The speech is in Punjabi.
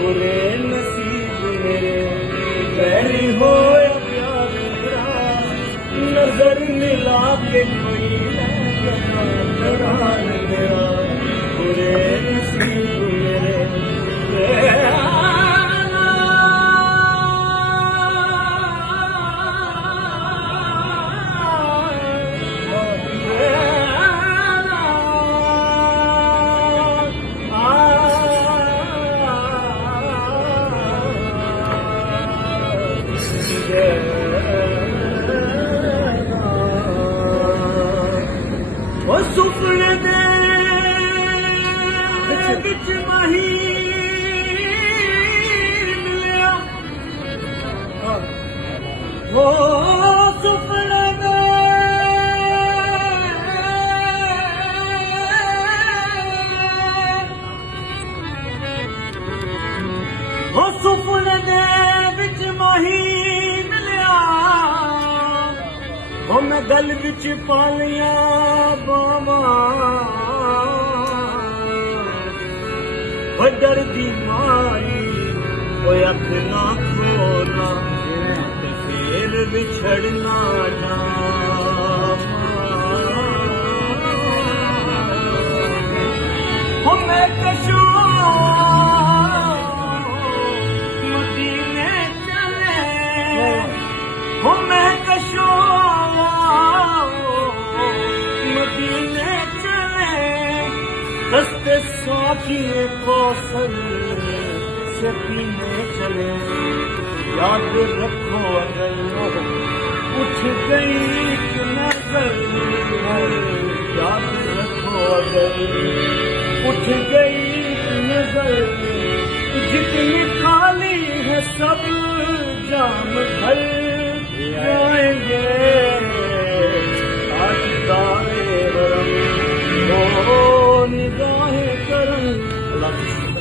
برے نصیب میرے میری ہو یا پیار تیرا نظر ملا کے کوئی قرار میرا برے نصیب میرے وہ سپنے دے بچ ماہی ملیا وہ سپنے دے وہ سپنے دے بچ ماہی وہ میں گل بچ پالیاں باواں وہ ڈر دی ماری وہ اکھ نہ کھولا تے پھر بچھڑنا جاواں وہ میں کشوں مدینے چلے وہ میں کشوں مدینے چلے رستے ساقی کوثر سے پینے چلے یاد رکھو اگر اٹھ گئی ایک نظر یاد رکھو اگر اٹھ گئی ایک نظر جتنی خالی ہے سب جام بھر جائیں گے آج دائے رم نگاہ کرم